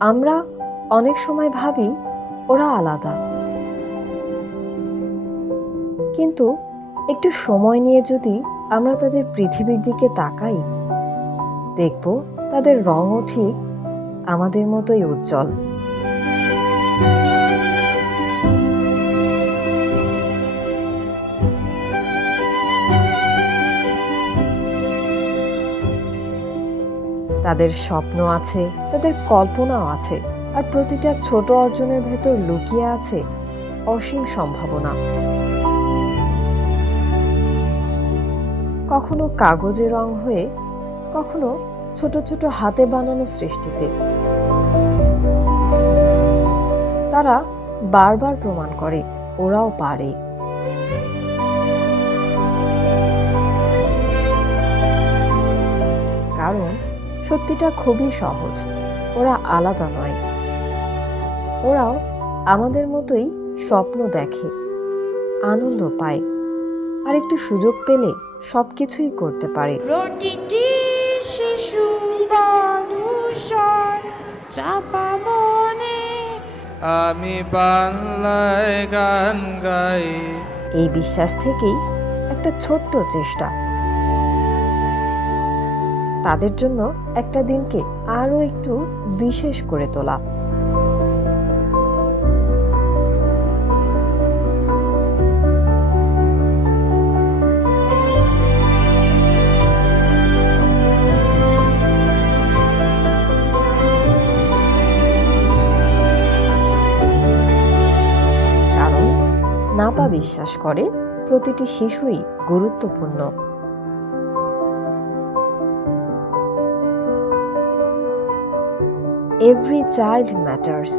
আমরা অনেক সময় ভাবি ওরা আলাদা, কিন্তু একটু সময় নিয়ে যদি আমরা তাদের পৃথিবীর দিকে তাকাই, দেখব তাদের রঙও ঠিক আমাদের মতোই উজ্জ্বল। তাদের স্বপ্ন আছে, তাদের কল্পনাও আছে, আর প্রতিটা ছোট অর্জনের ভেতর লুকিয়ে আছে অসীম সম্ভাবনা। কখনো কাগজে রং হয়ে, কখনো ছোট ছোট হাতে বানানো সৃষ্টিতে। তারা বারবার প্রমাণ করে ওরাও পারে। কারণ সত্যিটা খুবই সহজ, ওরা আলাদা নয়। ওরাও আমাদের মতোই স্বপ্ন দেখে, আনন্দ পায়, আর একটু সুযোগ পেলে সবকিছুই করতে পারে। প্রতিটি শিশু মানুষের চাপা মনে আমি বাংলায় গান গাই। এই বিশ্বাস থেকেই একটা ছোট্ট চেষ্টা তাদের জন্য একটা দিনকে আরো একটু বিশেষ করে তোলা। কারণ নাপা বিশ্বাস করে প্রতিটি শিশুই গুরুত্বপূর্ণ। Every child matters.